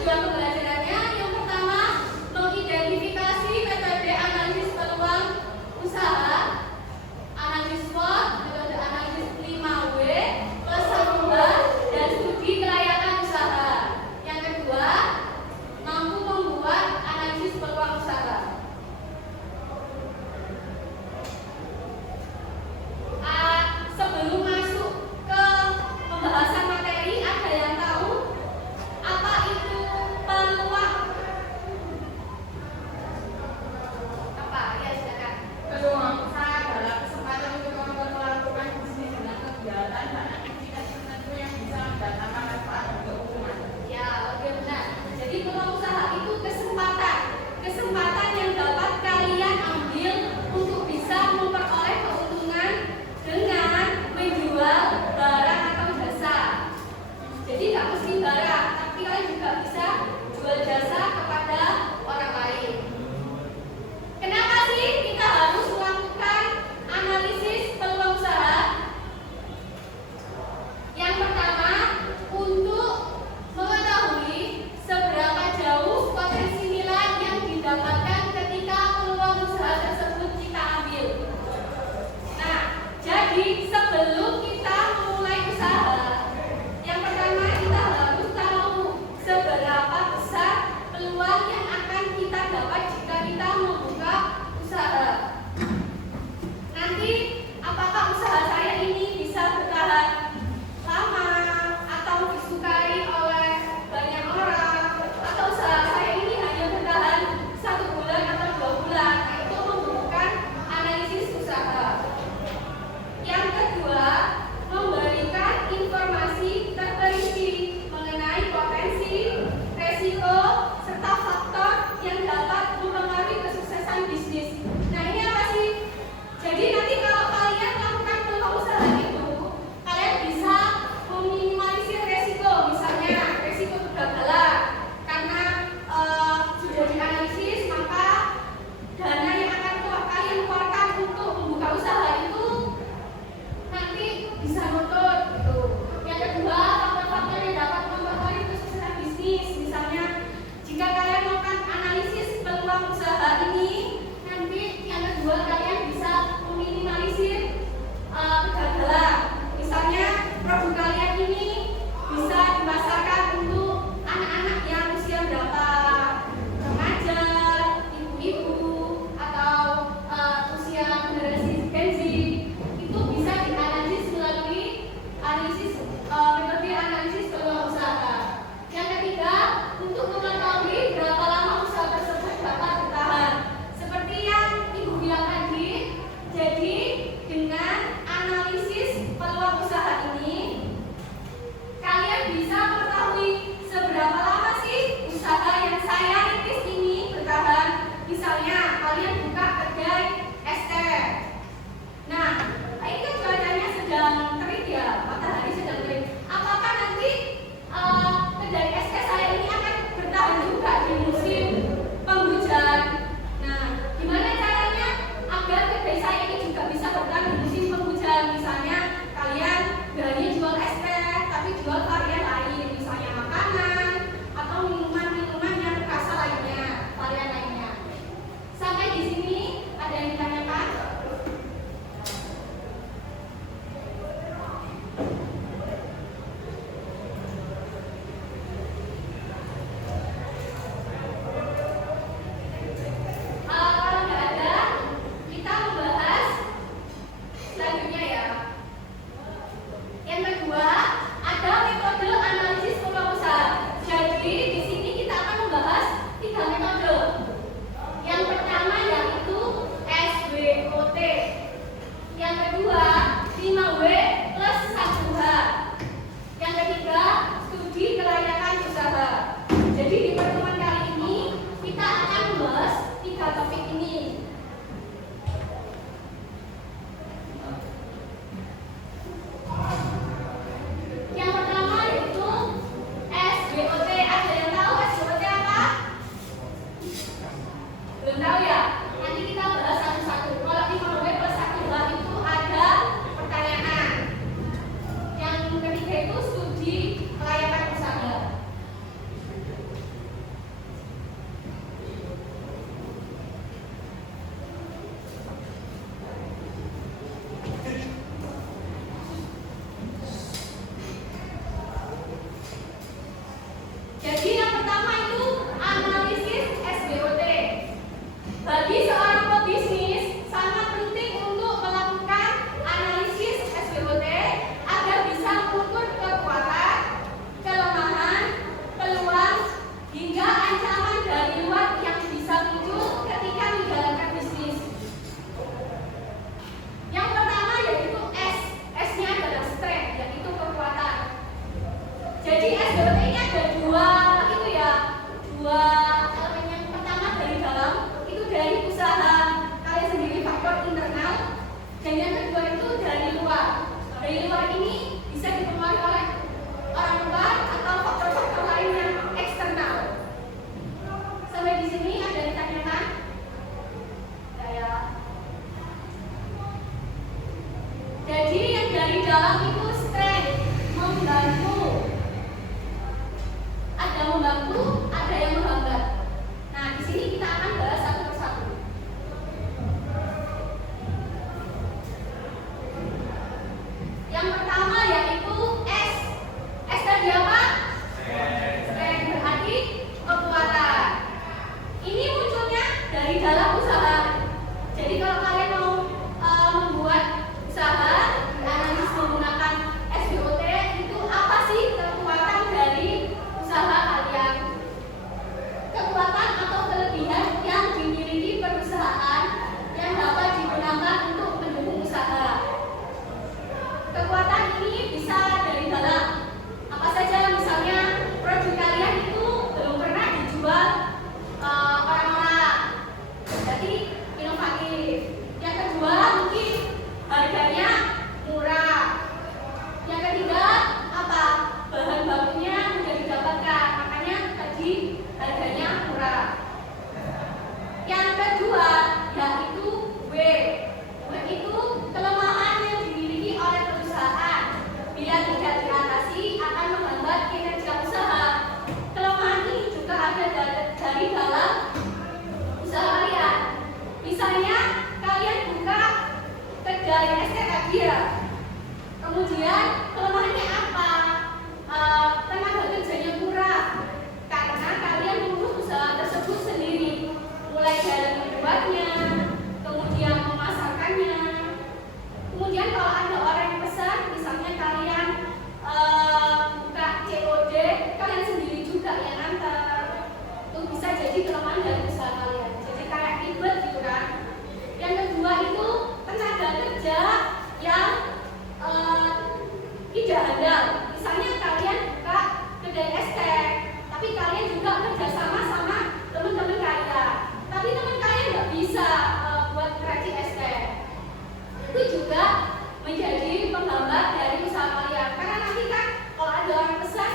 tujuan pembelajarannya yang pertama mengidentifikasi metode analisis peluang usaha, analisis SWOT, metode analisis 5W plus 1H, dan studi kelayakan usaha. Yang kedua, mampu membuat analisis peluang usaha. Sebelum masuk ke pembahasan materi, ada yang tahu apa itu peluang? Apa? Ya, silakan. Peluang usaha adalah kesempatan untuk melakukan bisnis dengan kegiatan dan aktivitas tertentu yang bisa mendatangkan manfaat untuk keuntungan. Ya, oke, benar. Jadi peluang usaha itu kesempatan yang dapat kalian ambil untuk bisa memperoleh keuntungan dengan menjual barang atau jasa. Jadi nggak mesti barang, tapi kalian juga bisa jual jasa kepada orang lain. Kenapa sih kita harus melakukan analisis peluang usaha? Yang pertama, untuk mengetahui seberapa jauh potensi nilai yang didapatkan ketika peluang usaha tersebut kita ambil. Nah, jadi sebelum kita memulai usaha, yang pertama kita harus tahu seberapa besar peluang yang akan kita dapat jika kita membuka usaha. Nanti apakah usaha saya ini bisa bertahan lama atau disukai oleh banyak orang, atau usaha saya ini hanya bertahan 1 bulan atau 2 bulan. Nah, itu membutuhkan analisis usaha. Yang kedua, memberikan informasi terperinci mengenai potensi, resiko, serta faktor yang dapat mempengaruhi kesuksesan bisnis. Nah, ini apa sih? Jadi nanti kalau kalian melakukan peluang usaha itu, kalian bisa meminimalisir resiko, misalnya resiko kegagalan. Karena sudah dianalisis, maka dana yang akan kalian keluarkan untuk membuka usaha itu nanti bisa nutup gitu. Yang kedua, faktor-faktor yang dapat mempengaruhi kesuksesan bisnis. Misalnya, jika kalian melakukan analisis peluang usaha ini, nanti yang kedua kalian bisa meminimalisir kegagalan. Misalnya, produk kalian ini bisa dimasarkan untuk anak-anak yang usia berapa, remaja, ibu-ibu, atau usia generasi Gen Z. Itu bisa dianalisis melalui metode analisis peluang usaha. Yang ketiga, untuk mengetahui berapa lama usaha tersebut dapat bertahan. Seperti yang Ibu bilang tadi, jadi dengan analisis peluang usaha ini, kalian bisa mengetahui seberapa lama sih usaha yang saya rintis ini bertahan. Misalnya, kalian buka kedai es teh. Nah, ini kan cuacanya sedang terik ya, matahari sedang terik. Apakah nanti kedai es teh saya ini akan bertahan juga di musim penghujan? Nah, gimana caranya agar kedai saya ini juga bisa bertahan di musim penghujan? Misalnya kalian gak hanya jual es teh, tapi jual varian lain, misalnya makanan atau minuman-minuman yang rasa lainnya, varian lainnya. Sampai di sini ada yang ditanyakan? Kalau nggak ada, kita membahas selanjutnya ya. Yang kedua, ada metode analisis peluang usaha. Jadi di sini kita akan membahas 3 metode. Yang pertama yaitu SWOT. Yang kedua 5W plus 1H. Yang ketiga studi kelayakan usaha. Jadi di pertemuan kali ini kita akan membahas 3 topik ini. Yang pertama yaitu SWOT. Ada yang tahu SWOT apa? Belum tahu ya? Nanti kita bahas satu-satu. Kalau 5W plus 1H itu ada pertanyaan. Yang ketiga itu studi kelayakan usaha. usaha kalian. Misalnya kalian buka kedai es teh tadi ya. Kemudian kelemahannya apa? Tenaga kerjanya kurang karena kalian mengurus usaha tersebut sendiri, mulai dari membuatnya, kemudian memasarkannya. Kemudian kalau ada orang yang pesan, misalnya kalian buka COD, kalian sendiri juga yang antar. Itu bisa jadi kelemahan dari usaha kalian. Jadi kayak ribet gitu kan. Yang kedua itu tenaga kerja yang tidak handal. Misalnya kalian buka kedai es teh, tapi kalian juga kerjasama sama teman-teman kalian. Tapi teman kalian nggak bisa buat keracik es teh. Itu juga menjadi penghambat dari usaha kalian. Karena nanti kan kalau ada orang pesan,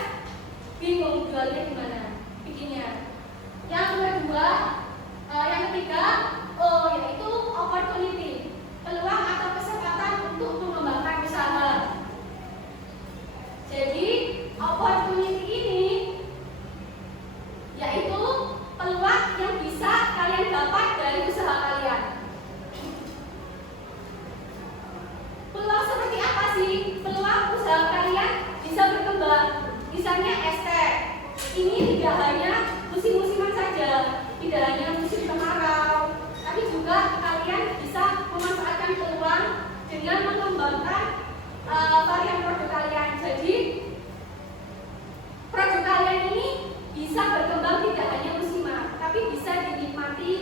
bingung jualnya gimana, bikinnya. Yang kedua, yang ketiga, yaitu opportunity, peluang atau kesempatan untuk mengembangkan usaha. Jadi opportunity ini yaitu peluang yang bisa kalian dapat dari usaha kalian. Peluang seperti apa sih? Peluang usaha kalian bisa berkembang. Misalnya es teh. Ini tidak hanya musim-musiman saja, tidak hanya musim kemarau, tapi juga kalian bisa memanfaatkan peluang dengan mengembangkan varian produk kalian. Jadi produk kalian ini bisa berkembang tidak hanya musiman, tapi bisa dinikmati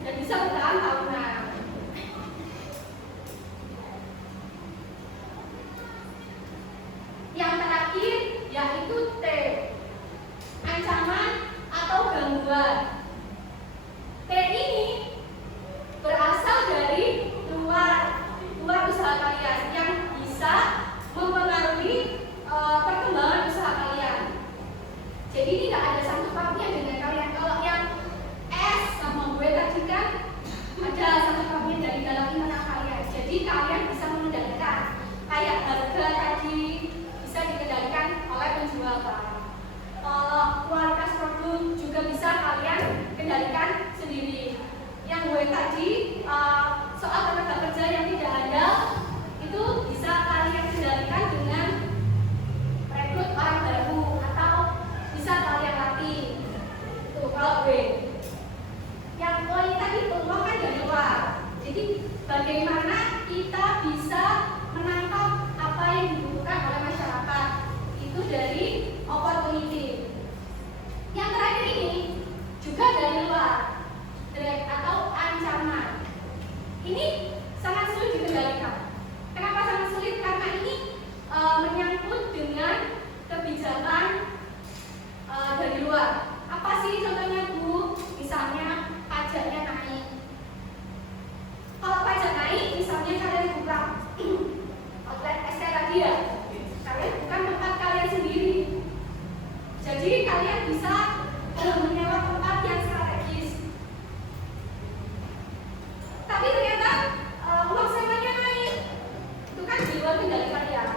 dan bisa bertahan tahunan. Yang terakhir yaitu T, ancaman atau gangguan. T ini berasal dari luar usaha kalian yang bisa mempengaruhi perkembangan usaha kalian. Jadi tidak ada sangkut pautnya dengan kalian. Kalau yang S sama W tadi kan ada sangkut pautnya dari dalam internal kalian. Jadi kalian bisa mengendalikan. Kayak harga tadi bisa dikendalikan oleh penjual barang. Kualitas produk juga bisa kalian kendalikan sendiri. Yang W tadi soal tenaga kerja yang tidak ada itu bisa kalian kendalikan dengan rekrut orang baru atau bisa kalian latih. Itu kalau W. Yang O ini tadi peluang kan dari luar. Jadi bagaimana kita bisa menangkap apa yang dibutuhkan oleh masyarakat itu dari opportunity. Yang terakhir ini juga dari luar, threat atau ancaman. Ini sangat sulit dikendalikan. Kenapa sangat sulit? Karena ini menyangkut dengan kebijakan dari luar. Apa sih contohnya Bu? Misalnya pajaknya naik. Kalau pajak naik, misalnya kalian buka outlet es teh tadi ya, kalian bukan tempat kalian sendiri. Jadi kalian bisa menyewa tempat yang strategis. Tapi ternyata uang sewanya naik. Itu kan di luar kendali kalian.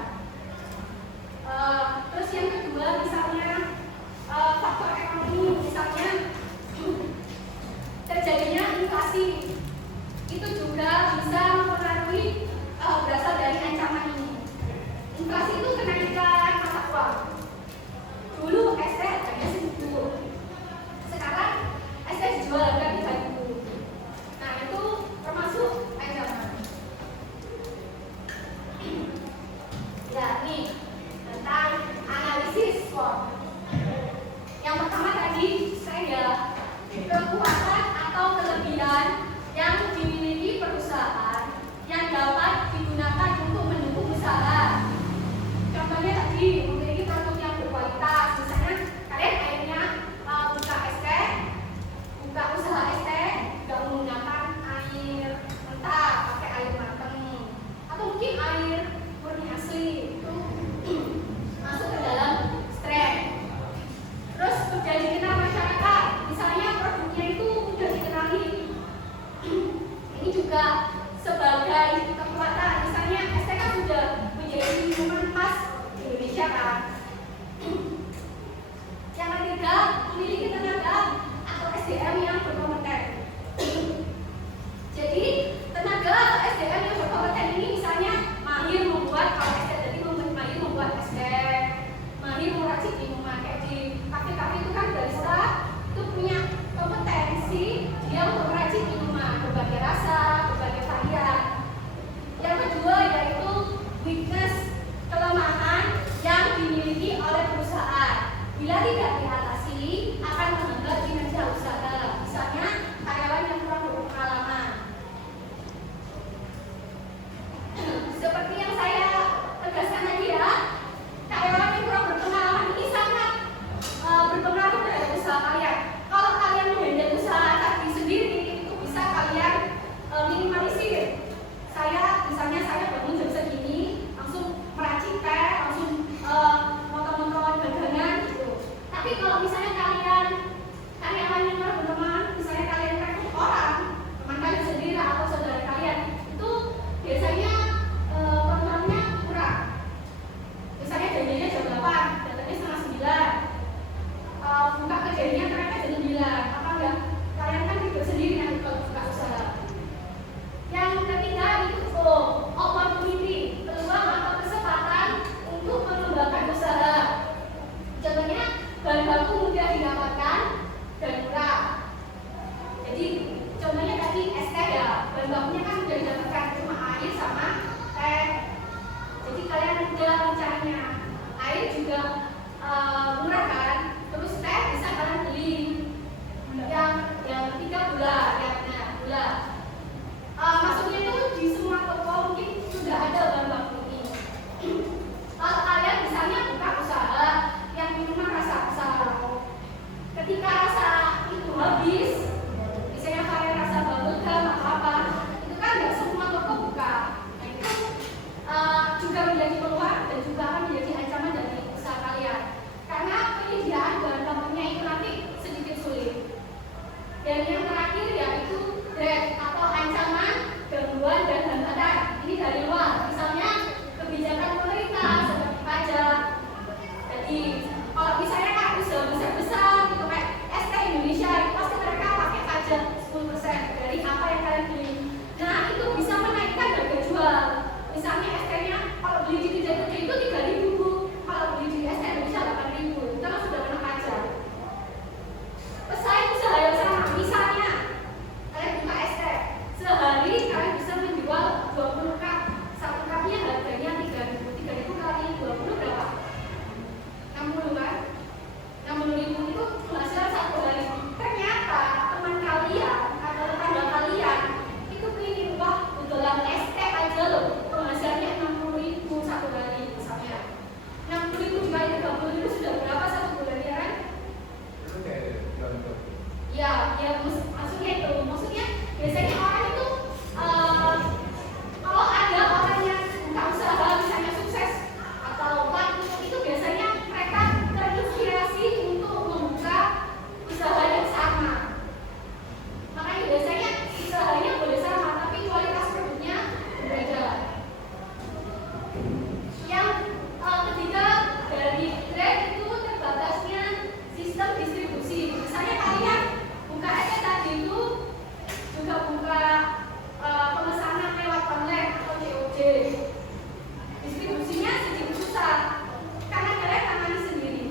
Terus yang kedua misalnya faktor ekonomi, misalnya terjadinya inflasi. Itu juga bisa mempengaruhi berasal dari ancaman ini. Inflasi itu kenaikan mata uang. Dulu es teh harganya Rp1.000, sekarang es teh dijual harga Rp3.000. Nah itu termasuk ancaman. Ya nih tentang analisis SWOT. Yang pertama tadi saya kekuatan atau kelebihan yang dimiliki perusahaan yang dapat digunakan untuk mendukung usaha. Contohnya tadi memiliki produk yang berkualitas. Misalnya kalian akhirnya buka es teh, buka usaha es teh, nggak menggunakan air mentah, pakai air matang, atau mungkin air murni asli itu masuk ke dalam strain. Terus sudah dikenal masyarakat, misalnya produknya itu sudah dikenali. Ini juga sebagai kekuatan. Misalnya es teh kan sudah menjadi minuman khas Indonesia kan. Yang ketiga, memiliki tenaga atau SDM yang berkompeten. dimiliki oleh perusahaan. Bila tidak diatasi, akan menghambat kinerja usaha. Misalnya, karyawan yang kurang berpengalaman. Seperti yang saya tegaskan tadi ya, karyawan yang kurang berpengalaman ini sangat berpengaruh terhadap usaha kalian. Kalau kalian menghandle usaha tadi sendiri, itu bisa kalian minimalisir. Misalnya saya bangun jam segini, langsung meracik teh, langsung motong-motong dagangan gitu. Tapi kalau misalnya kalian karyawan yang kurang berteman, misalnya kalian rekrut orang, teman kalian sendiri atau saudara kalian, itu biasanya kontrolnya kurang. Misalnya janjinya jam 8, datangnya setengah 9. Buka kerjanya ternyata jam 9. Apa enggak? Kalian kan ribet sendiri nanti kalau buka usaha. Yang ketiga itu opportunity, peluang atau kesempatan untuk mengembangkan usaha. Contohnya bahan baku mudah didapatkan dan murah. Jadi contohnya tadi es teh ya, bahan bakunya kan mudah didapatkan, cuma air sama teh. Jadi kalian mudah mencarinya. Air juga murah kan, terus teh bisa kalian beli. Yang ketiga gula, gula. Maksudnya itu di semua toko mungkin sudah ada bahan baku ini. Kalau kalian misalnya buka usaha yang minuman rasa. Ketika rasa itu habis, misalnya kalian rasa bubble gum atau apa, itu kan nggak semua toko buka. Nah, itu juga menjadi peluang dan juga akan menjadi ancaman dari usaha kalian. Karena penyediaan bahan bakunya itu nanti sedikit sulit. Dan yang terakhir yaitu threat atau ancaman, gangguan dan hambatan. Ini dari luar, misalnya kebijakan pemerintah seperti pajak. Jadi kalau misalnya kan usaha besar-besar gitu kayak ST Indonesia, pasti mereka pakai pajak 10% dari apa yang kalian beli. Nah itu bisa menaikkan harga jual. Misalnya ST-nya kalau beli di kedai itu 3.000, kalau beli di ST Indonesia 8.000, itu kan sudah kena pajak. Pesaing usaha yang sama, misalnya kalian buka es teh, sehari kalian bisa menjual 20 cup, satu cupnya harganya 3.000 kali 20 berapa? 60 kan? 60.000 itu penghasilan satu hari. Ternyata teman kalian atau tetangga kalian itu pengen wah jualan es teh aja loh, penghasilannya 60.000 satu hari misalnya. 60.000 dikali 30.000 sudah berapa satu bulan ya kan? Ya, maksudnya biasanya orang itu kalau ada orang yang buka usaha misalnya sukses atau laku, itu biasanya mereka terinspirasi untuk membuka usaha yang sama. Makanya biasanya usahanya boleh sama, tapi kualitas produknya berbeda. Yang ketiga dari trade itu terbatasnya sistem distribusi. Misalnya kalian buka aja tadi itu juga buka pemesanan lewat online atau COD. Distribusinya sedikit susah karena kalian tangani sendiri.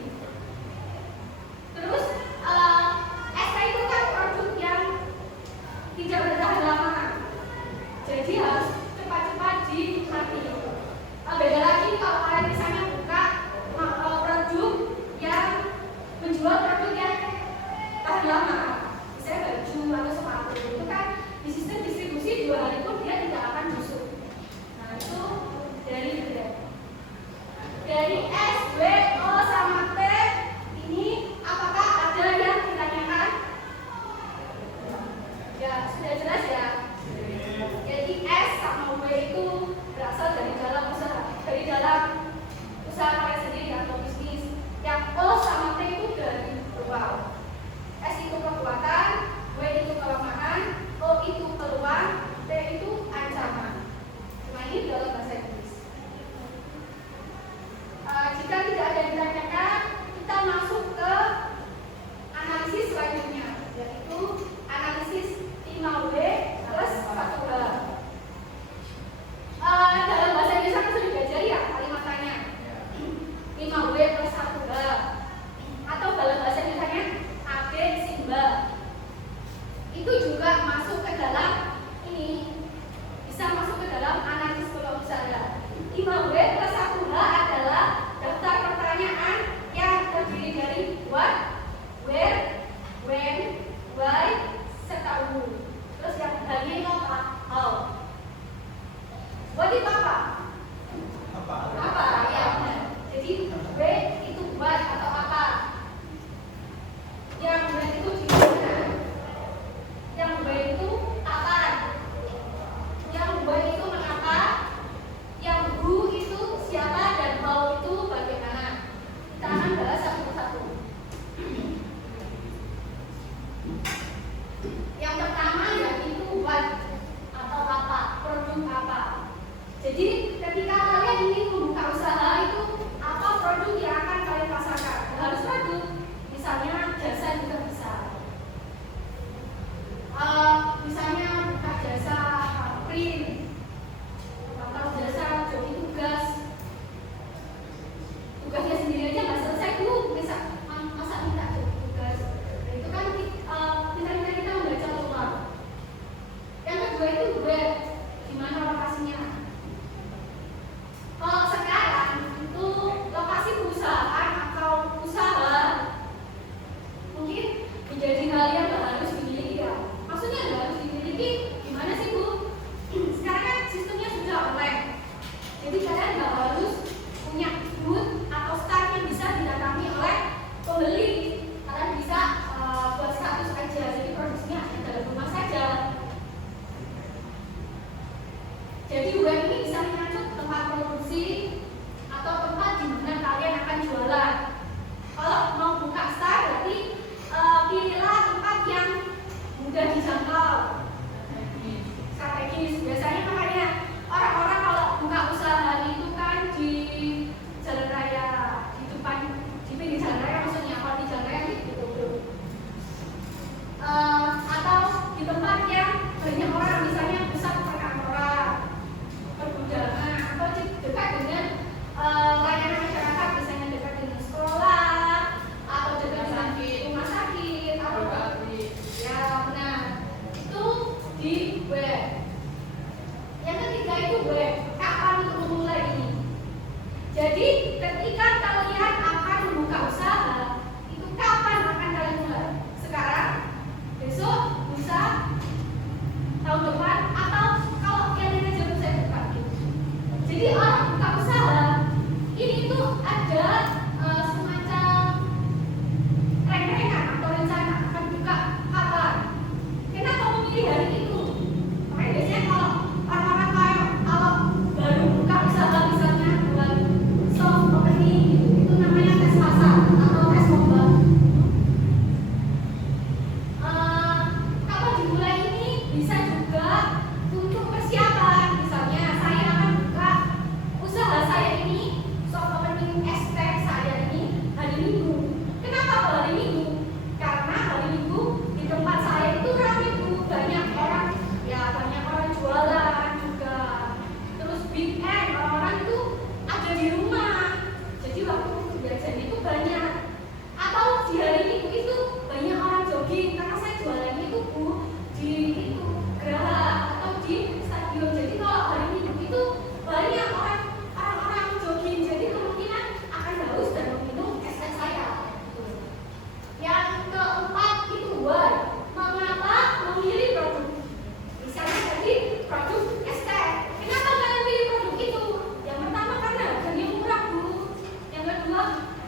Terus SK itu kan produk yang tidak bertahan lama, jadi harus cepat-cepat dinikmati. Beda lagi kalau kalian misalnya buka produk yang menjual produk yang tahan lama, misalnya baju atau sepatu, itu kan di sistem distribusi 2 hari pun dia tidak akan busuk. Nah itu dari grade. Dari S, W, O sama T ini apakah ada yang ditanyakan? Ya sudah jelas ya. Jadi S sama W itu berasal dari dalam usaha kalian sendiri atau bisnis. Yang O sama T itu dari luar. S itu kekuatan, W itu kelemahan, O itu peluang, T itu ancaman. Cuma ini dalam bahasa Inggris. Jika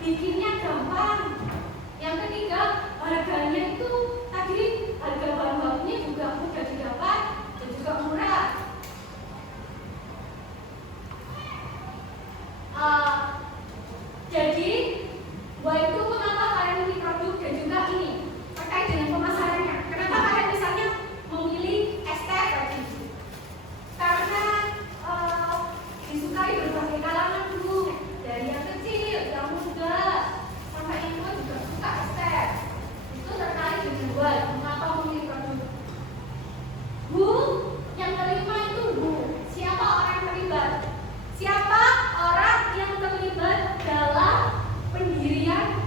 bikinnya gampang. Yang ketiga, harganya itu tadi harga bahan bakunya juga mudah didapat dan juga murah. Jadi, itu kenapa kalian memilih produk dan juga ini terkait dengan pemasarannya. Kenapa kalian misalnya memilih STF tadi? Karena disukai berbagai kalangan dulu, dari yang kecil, yang muda, sampai yang tua juga suka STF. Itu tertarik dengan jual. Mengapa memilih produk? Bu, yang kelima itu Bu. Siapa orang yang terlibat? Siapa orang yang terlibat dalam pendirian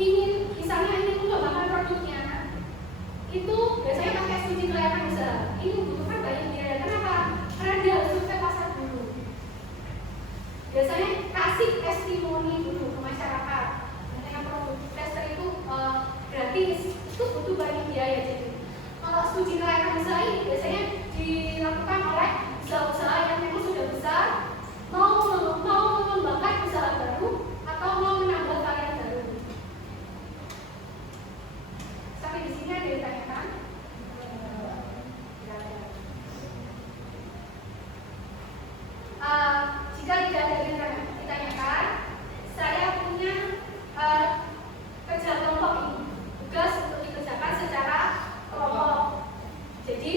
ingin mengembangkan produknya, itu biasanya pakai studi kelayakan usaha. Ini membutuhkan banyak biaya. Kenapa? Karena dia harus survei pasar dulu. Biasanya kasih testimoni dulu ke masyarakat. Dengan produk tester itu gratis, itu butuh banyak biaya. Jadi kalau studi kelayakan usaha ini biasanya dilakukan oleh usaha-usaha yang memang sudah besar, mau mengembangkan usaha baru atau mau menambah karya baru. Sampai di sini ada yang ditanyakan? Jika tidak ada yang ditanyakan, saya punya kerja kelompok ini, tugas untuk dikerjakan secara kelompok. Jadi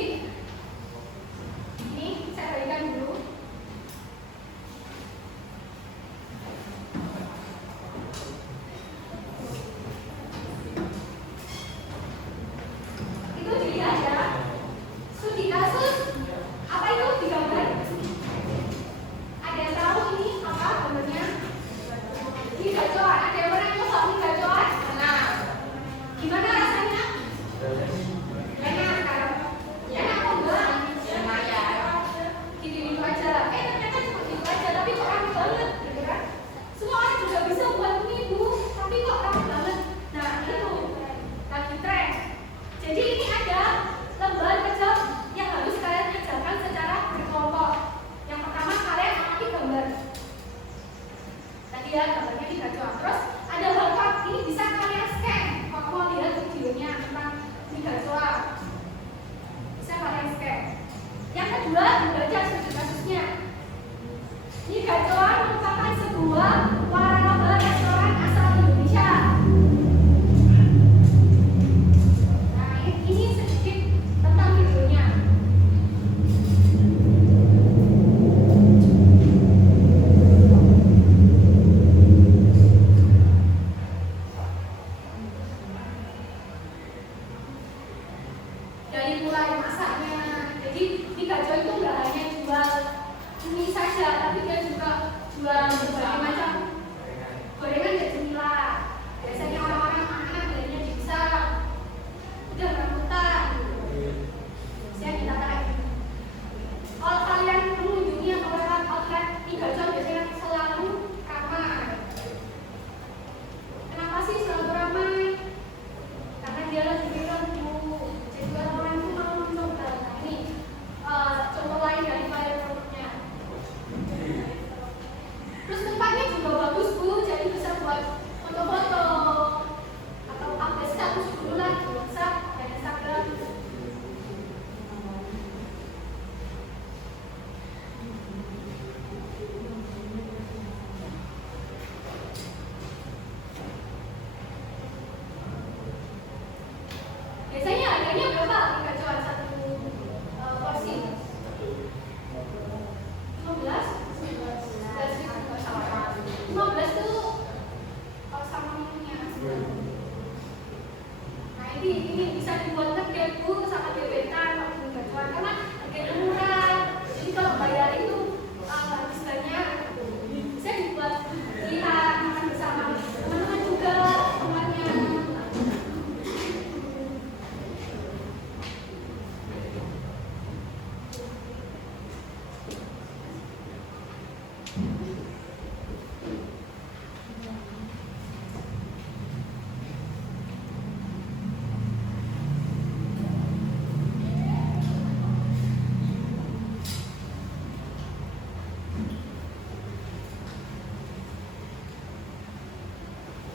ini saya berikan dulu. Itu dilihat ya. Studi kasus apa itu digambar? Ada yang tahu ini apa gambarnya? Ini gacoan. Ada yang pernah nyoba ini gacoan? Nah, gimana rasanya? Enak kan? Enak kok enggak? Gini aja. Ternyata cuma gitu aja, tapi kok rame banget, gitu kan? Semua orang juga bisa buat ini bu, tapi kok rame banget. Nah itu lagi tren. Jadi ini ada lembaga kerja yang harus kalian kerjakan secara berkelompok. Yang pertama kalian amati gambar. Tadi ya gambarnya di gacoan. Terus ada hotspot, ini bisa kalian scan. Kalau mau lihat videonya tentang di gacoan, bisa kalian scan. Yang kedua dibaca studi kasusnya. Ini gacoan merupakan sebuah waralaba restoran asal Indonesia. Nah ini sedikit tentang videonya. Dari mulai masaknya, jadi di gacoan itu nggak hanya jual ini saja, tapi dia juga jual berbagai macam gorengan dan cemilan. Biasanya orang-orang anak-anak belinya bisa udah rambutan. Saya kita tarik. Kalau kalian mengunjungi atau lewat outlet di gacoan biasanya selalu ramai. Kenapa sih selalu ramai? Karena dia lagi film bu. Jadi orang-orang itu mau mencoba. Nah, ini contoh lain dari flyer produknya. Terus tempatnya juga bagus bu, jadi bisa buat foto-foto atau update status dulu lah di WhatsApp dan Instagram. Biasanya harganya berapa di gacoan satu porsi? 15 tuh sama minumnya. Nah ini bisa dibuat ngedet bu sama gebetan kalau di gacoan karena harganya murah. Jadi kalau bayar itu harganya bisa dibuat lihat makan bersama teman-teman juga temannya.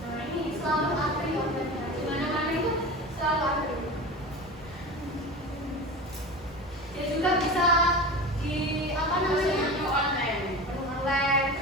Nah ini selalu antri ordernya. Di mana-mana itu selalu antri. Dia juga bisa di apa namanya? Online. Online.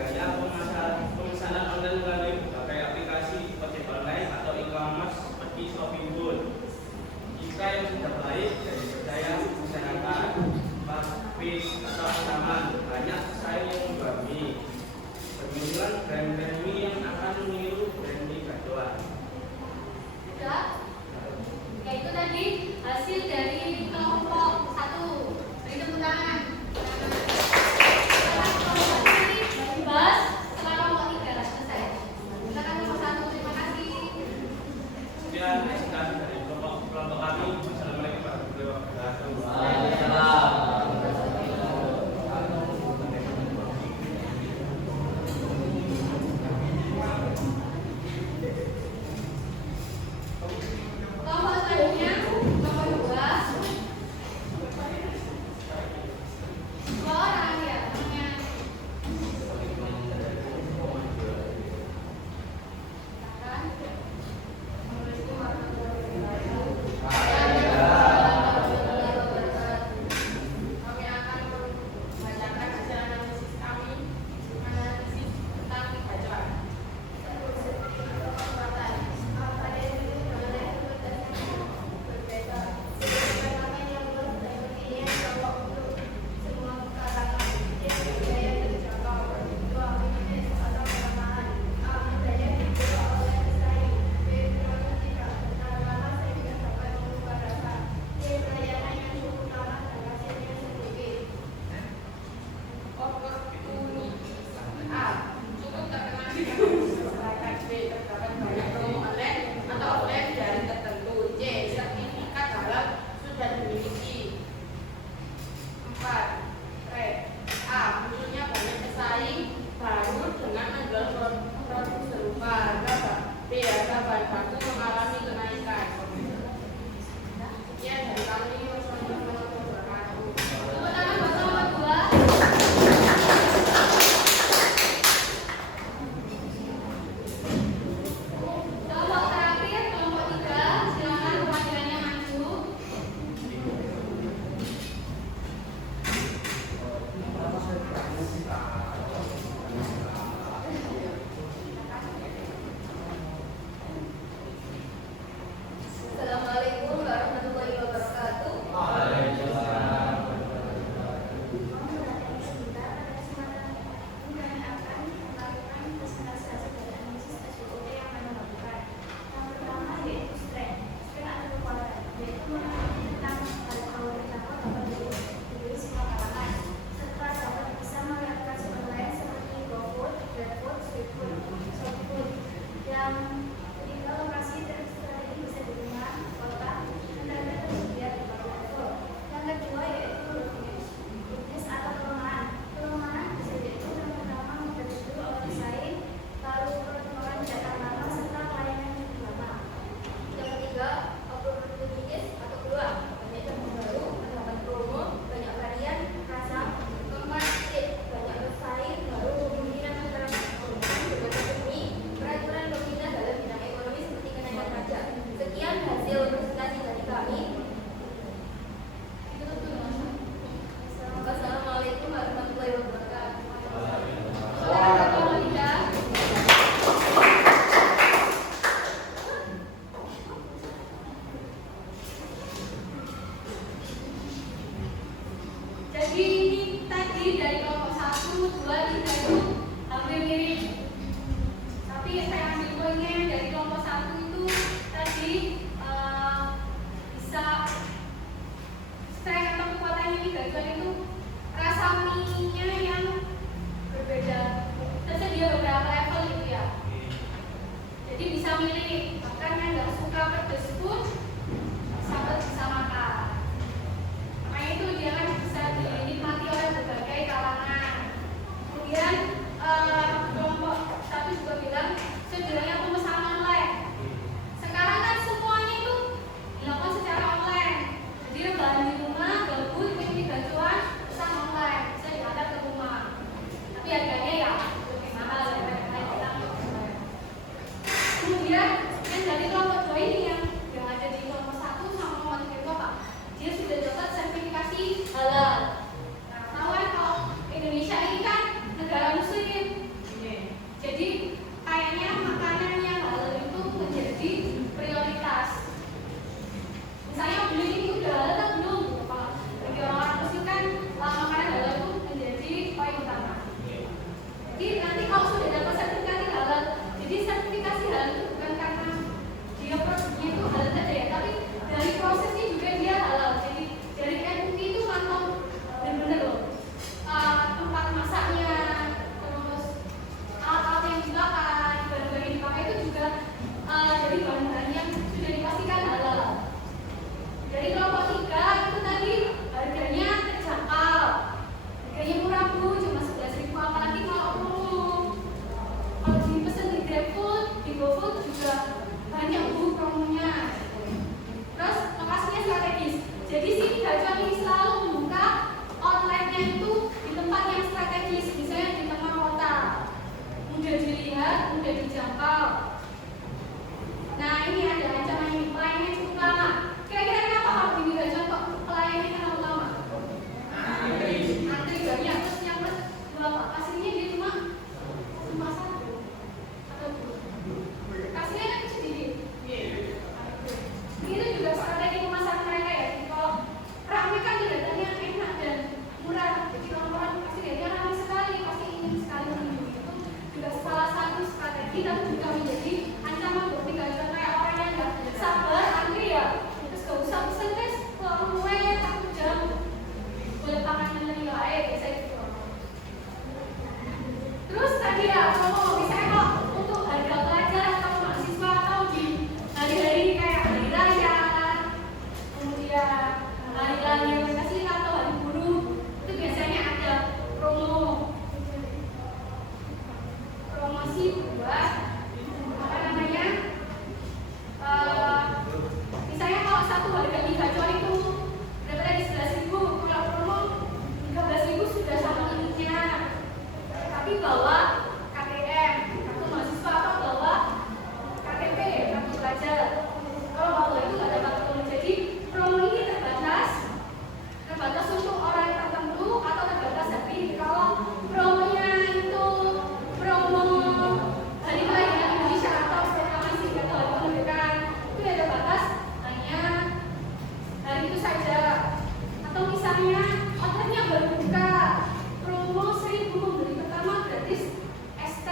Biaya pemesanan online melalui berbagai aplikasi ojek online atau e-commerce seperti Shopee. Jika yang sudah baik dari daya masyarakat, bis atau taman, banyak pesaing yang membagi. Bermunculan brand-brand mie yang akan meniru brand mie Gadoan. Sudah? Ya, itu tadi hasil dari kelompok 1. Beri tepuk tangan. Setelah kelompok 1 dibahas, setelah kelompok 3 selesai. Silakan kelompok 1, terima kasih. Sekian presentasi dari kelompok kami. Wassalamualaikum warahmatullahi wabarakatuh. Kelompok selanjutnya, kelompok 2. Dua orang ya, namanya. Kami akan membacakan hasil analisis kami, analisis tentang bacaan. Opportunity A. Cukup terkenal di masyarakat. B. Terdapat banyak promo online atau offline dari tertentu. C. Sertifikat halal sudah dimiliki. 4. Trade A. Munculnya banyak pesaing baru dengan menjual produk serupa. B. Harga bahan baku mengalami kenaikan. Sekian dari kami. Wassalamualaikum warahmatullahi wabarakatuh. Tepuk tangan buat kelompok 2. Kelompok terakhir, kelompok 3. Silakan perwakilannya maju. Assalamualaikum warahmatullahi wabarakatuh. Yang ketiga, lokasi dan strategi bisa di rumah, kota, dan tersedia di level. Yang kedua yaitu bisnis atau kelemahan. Kelemahan bisa yaitu yang pertama memproduksi oleh pesaing, lalu perkembangan data lama serta pelayanan yang lama. Yang ketiga, opportunities atau peluang. Banyak cabang baru, pendapat promo, banyak varian, rasa. Keempat, banyak pesaing baru, kemungkinan antara berbagai demi peraturan dominan dalam bidang ekonomi seperti kenaikan pajak. Sekian hasil presentasi dari kami. Wassalamualaikum warahmatullahi wabarakatuh. Silakan kelompok 3. Jadi ini tadi dari kelompok 1, 2, 3 itu hampir mirip. Tapi saya ambil poinnya dari kelompok 1 itu tadi bisa strength atau kekuatannya ini Gadoan itu rasa mie-nya yang berbeda. Tersedia beberapa level gitu ya. Jadi bisa milih, bahkan yang nggak suka pedes pun sahabat bisa makan. Makanya itu dia kan bisa dinikmati oleh berbagai kalangan. Kemudian beda promo. Misalnya kok untuk harga pelajar atau mahasiswa atau di hari-hari kayak hari raya, kemudian hari-hari Pancasila atau hari buruh, itu biasanya ada promosi buat apa namanya, misalnya kalau satu harga 3 cor itu berapa tadi 11.000, kalau promo 13.000 sudah sama ininya, tapi bawa KTM kartu mahasiswa atau bawa KTP kartu pelajar. Kalau bawa itu nggak dapat promo. Jadi promo ini terbatas untuk orang tertentu atau terbatas hari ini. Kalau promonya itu promo hari kelahiran Indonesia atau proklamasi atau hari kemerdekaan, itu ya terbatas hanya hari itu saja. Atau misalnya outletnya baru buka, promo 1.000 membeli pertama gratis ST.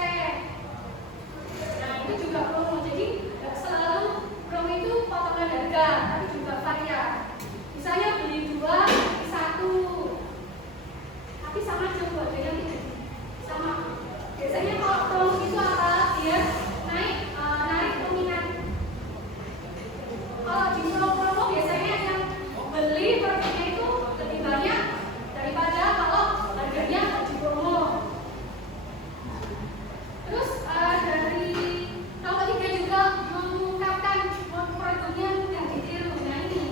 Nah itu juga promo. Jadi nggak selalu promo itu potongan harga, tapi juga varian. Misalnya beli 2 beli 1, tapi sama aja harganya tidak sama. Biasanya kalau promo itu apa? Dia narik peminat. Kalau di promo biasanya yang beli produknya itu lebih banyak daripada kalau harganya nggak di promo. Terus dari tahun ketiga juga mengungkapkan produknya mudah ditiru. Nah ini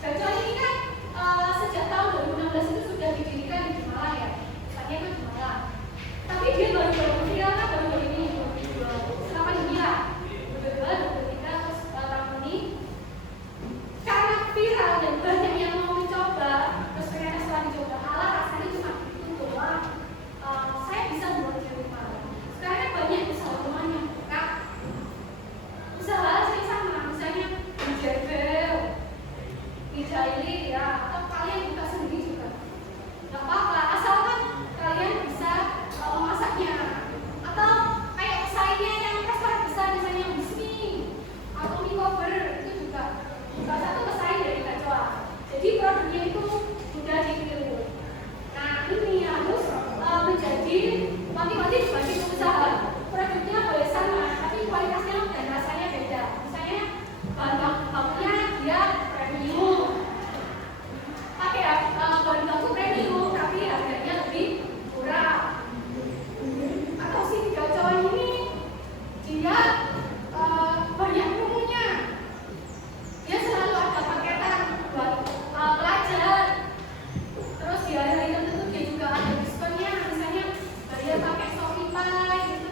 Gacor ini kan sejak tahun 2016 itu sudah didirikan di Malang ya, tadinya itu di Malang. Tapi dia baru viral kan baru ini 2008 ini lah, 2022, 2023 terus tahun ini. Karena viral dan banyak yang mau mencoba, terus ternyata setelah dicoba halal rasanya cuma itu doang. Saya bisa buat di rumah. Sekarang kan banyak usaha rumah yang buka usaha saya sama, misalnya menjebel, dijaili ya, atau kalian buka sendiri juga nggak apa-apa, asalkan kalian bisa memasaknya. Atau kayak pesaingnya yang restoran besar misalnya yang Bismi atau Mikober, itu juga salah satu pesaing dari Gacor. Jadi produknya itu mudah ditiru. Nah ini harus menjadi motivasi bagi pengusaha. Produknya boleh sama, tapi kualitasnya dan rasanya beda. Misalnya bahan bakunya dia premium, pakai bahan baku premium tapi harganya lebih murah. Atau si Gacor ini dia banyak promonya, dia selalu ada paketan buat pelajar. Terus di hari tertentu dia juga ada diskonnya, misalnya bayar pakai Shopee Pay itu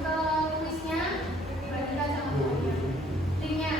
Kalau tulisnya dibagikan sama temannya. Linknya.